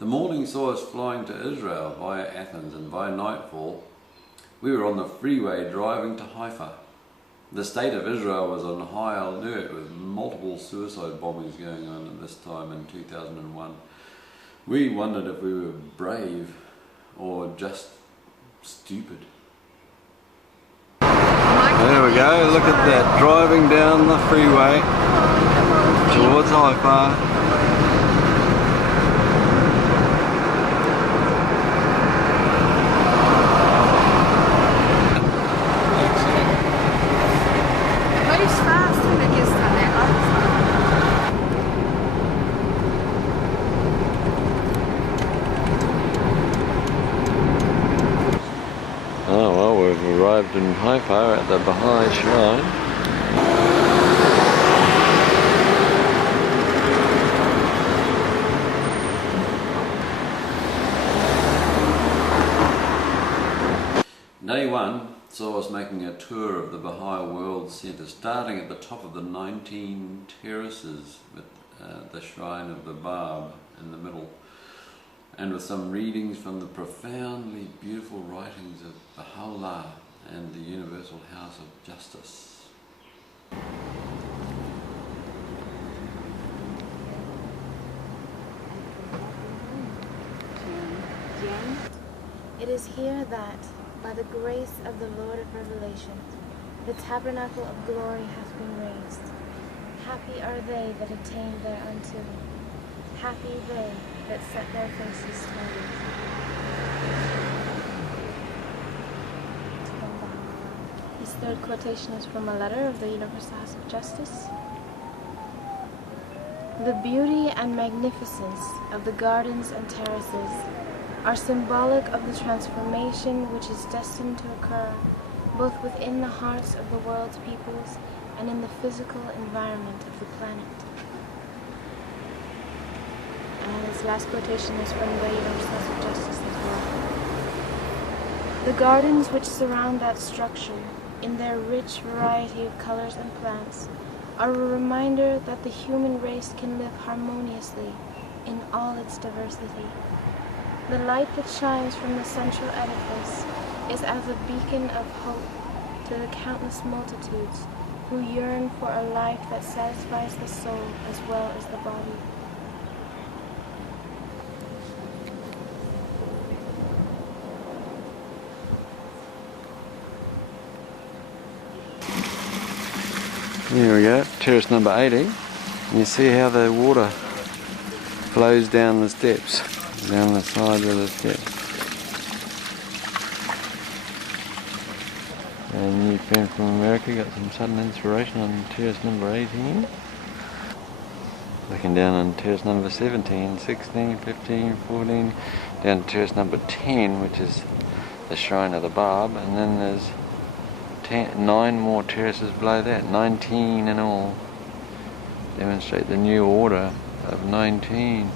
The morning saw us flying to Israel via Athens, and by nightfall we were on the freeway driving to Haifa. The state of Israel was on high alert with multiple suicide bombings going on at this time in 2001. We wondered if we were brave or just stupid. There we go, look at that, driving down the freeway towards Haifa. Oh well, we've arrived in Haifa at the Baha'i shrine. Day one saw us making a tour of the Baha'i World Centre, starting at the top of the 19 terraces with the shrine of the Bab in the middle, and with some readings from the profoundly beautiful writings of Baha'u'llah and the Universal House of Justice. It is here that, by the grace of the Lord of Revelation, the tabernacle of glory hath been raised. Happy are they that attain thereunto. Happy they that set their faces toward it. This third quotation is from a letter of the Universal House of Justice. The beauty and magnificence of the gardens and terraces are symbolic of the transformation which is destined to occur both within the hearts of the world's peoples and in the physical environment of the planet. And this last quotation is from the Universal House of Justice as well. The gardens which surround that structure, in their rich variety of colors and plants, are a reminder that the human race can live harmoniously in all its diversity. The light that shines from the central edifice is as a beacon of hope to the countless multitudes who yearn for a life that satisfies the soul as well as the body. Here we go, terrace number 80. And you see how the water flows down the steps, down the side of the steps. And new friend from America got some sudden inspiration on terrace number 18. Looking down on terrace number 17, 16, 15, 14, down to terrace number 10, which is the shrine of the Bab, and then there's 9 more terraces below that, 19 in all. Demonstrate the new order of 19.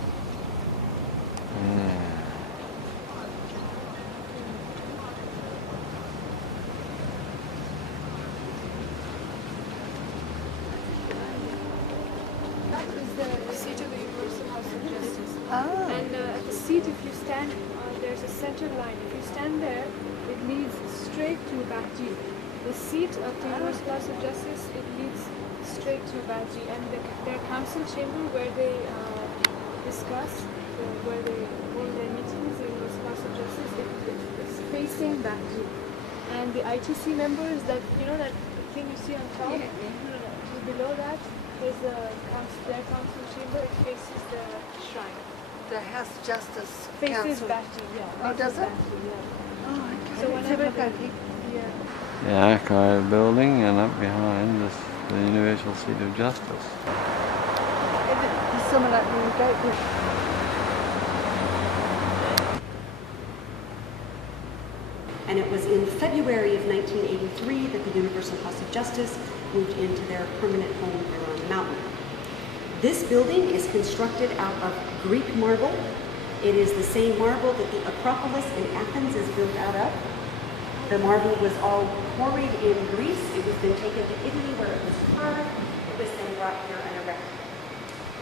Yeah. That is the seat of the Universal House of Justice. Oh. And at the seat, if you stand, there's a center line. If you stand there, it leads straight to Baha'i. The seat of the Universal House of Justice, it leads straight to Baha'i, and their council chamber where they discuss, where they hold their meetings, the Universal House of Justice, it's facing Baha'i. And the ITC members, that that thing you see on top, below that is their council chamber. It faces the shrine. The House of Justice Faces Council. Baha'i, yeah. Oh, does it? Yeah. Oh, okay. So whenever they, The archive building, and up behind this, the Universal Seat of Justice. It's similar to the Gateway. And it was in February of 1983 that the Universal House of Justice moved into their permanent home there on the mountain. This building is constructed out of Greek marble. It is the same marble that the Acropolis in Athens is built out of. The marble was all quarried in Greece. It was then taken to Italy where it was carved. It was then brought here and erected.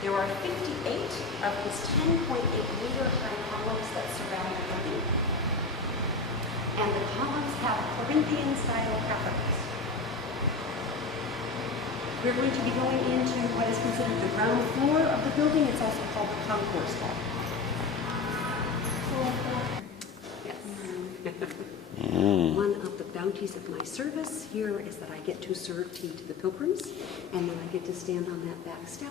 There are 58 of these 10.8-meter high columns that surround the building. And the columns have Corinthian-style capitals. We're going to be going into what is considered the ground floor of the building. It's also called the concourse hall. One of the bounties of my service here is that I get to serve tea to the pilgrims, and then I get to stand on that back step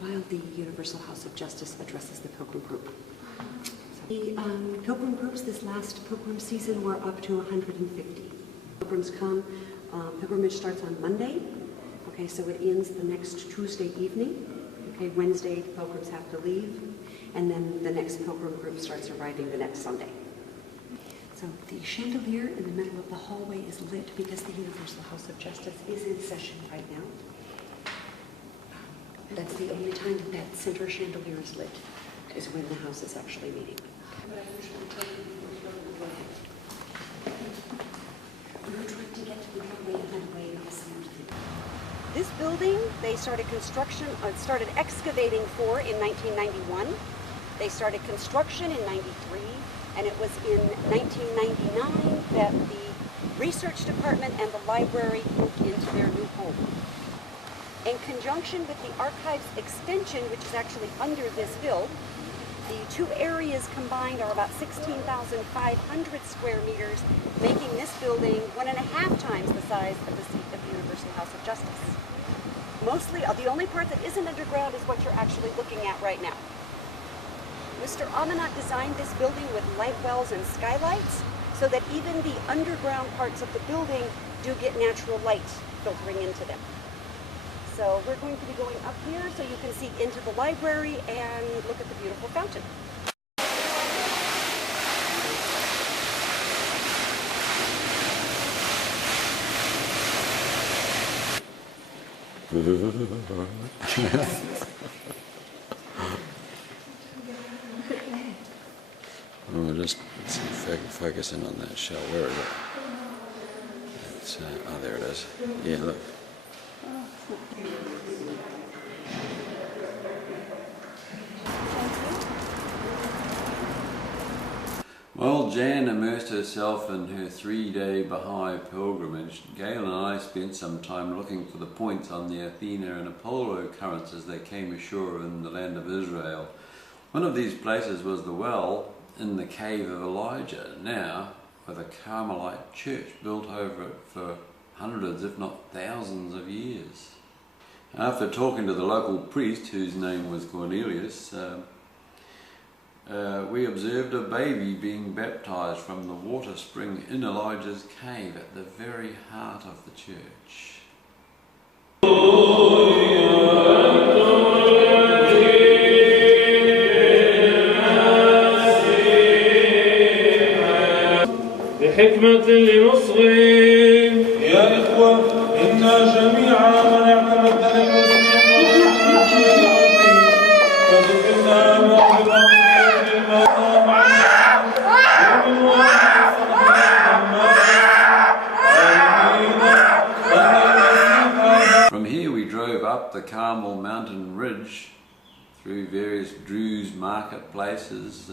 while the Universal House of Justice addresses the pilgrim group. The pilgrim groups this last pilgrim season were up to 150. Pilgrims come, pilgrimage starts on Monday. Okay, so it ends the next Tuesday evening. Okay, Wednesday the pilgrims have to leave, and then the next pilgrim group starts arriving the next Sunday. So the chandelier in the middle of the hallway is lit because the Universal House of Justice is in session right now. That's the only time that that center chandelier is lit, is when the house is actually meeting. But I usually tell you before we were trying to get to the doorway and then way of the center. This building, they started excavating for in 1991. They started construction in 93. And it was in 1999 that the research department and the library moved into their new home. In conjunction with the archives extension, which is actually under this hill, the two areas combined are about 16,500 square meters, making this building 1.5 times the size of the seat of the Universal House of Justice. Mostly, the only part that isn't underground is what you're actually looking at right now. Mr. Amanat designed this building with light wells and skylights so that even the underground parts of the building do get natural light filtering into them. So we're going to be going up here so you can see into the library and look at the beautiful fountain. We'll just see if I can focus in on that shell. Where is it? It's, oh, there it is. Yeah, look. Well, Jan immersed herself in her 3-day Baha'i pilgrimage. Gail and I spent some time looking for the points on the Athena and Apollo currents as they came ashore in the land of Israel. One of these places was the well in the cave of Elijah, now with a Carmelite church built over it for hundreds, if not thousands of years. After talking to the local priest, whose name was Cornelius, we observed a baby being baptized from the water spring in Elijah's cave at the very heart of the church. حكمة لمصغين يا إخوة إنا جميعا من اعتمد فذكرنا موعظة المقام From here we drove up the Carmel mountain ridge through various Druze marketplaces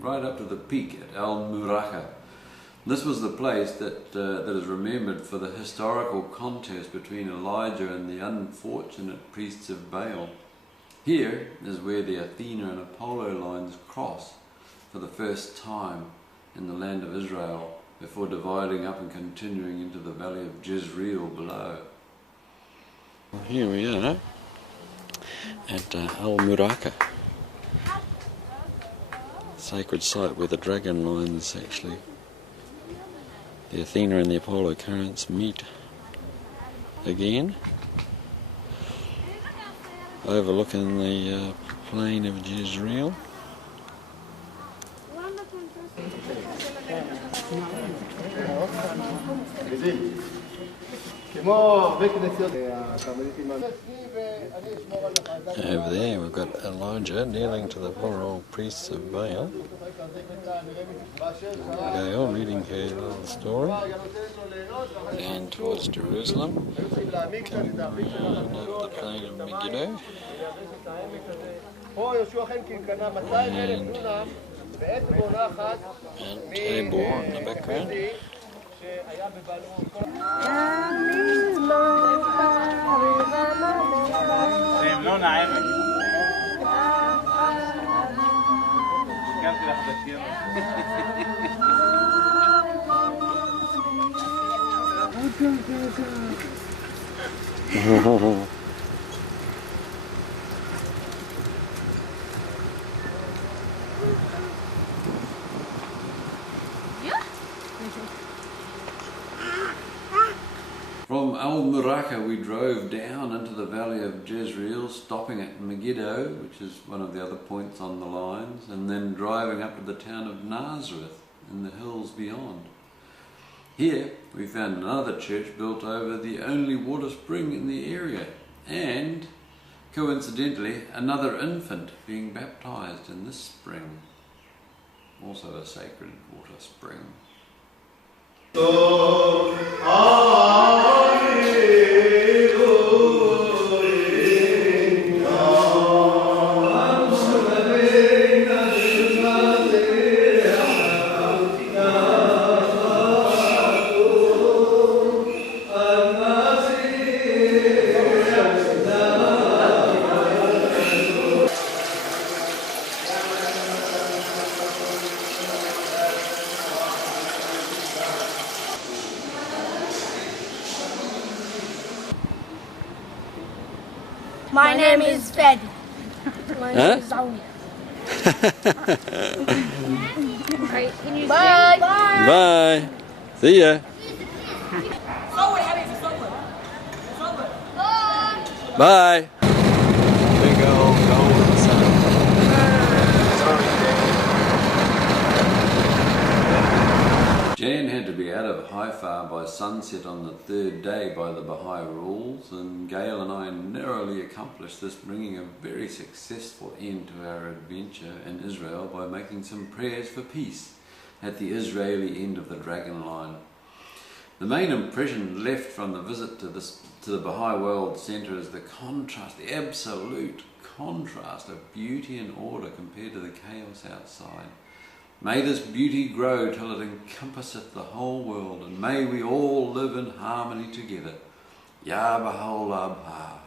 right up to the peak at Al-Muraka. This was the place that is remembered for the historical contest between Elijah and the unfortunate priests of Baal. Here is where the Athena and Apollo lines cross for the first time in the land of Israel before dividing up and continuing into the valley of Jezreel below. Here we are at Al-Muraka, sacred site where the dragon lines actually, the Athena and the Apollo currents meet again, overlooking the plain of Jezreel. Over there we've got Elijah kneeling to the poor old priests of Baal. Gail reading her little story. Down towards Jerusalem, coming around up the plain of Megiddo. פה יהושע חנקין קנה 200,000 דונם בעת ובעונה אחת מבנדי שהיה בבעלות כל... לא נעמת. שכמתי לך בשיר. From Al Muraka we drove down into the valley of Jezreel, stopping at Megiddo, which is one of the other points on the lines, and then driving up to the town of Nazareth in the hills beyond. Here we found another church built over the only water spring in the area, and coincidentally another infant being baptized in this spring, also a sacred water spring. My name is Fed. My name is Zawi. Bye. Bye. Bye. See ya. Bye. Big old golden sun. Jan had to be out of Haifa by sunset on the third day by the Baha'i rules, and Gail and I narrowly accomplished this, bringing a very successful end to our adventure in Israel by making some prayers for peace at the Israeli end of the Dragon Line. The main impression left from the visit to the Baha'i World Centre is the contrast, the absolute contrast of beauty and order compared to the chaos outside. May this beauty grow till it encompasseth the whole world, and may we all live in harmony together. Ya Baha'u'llah.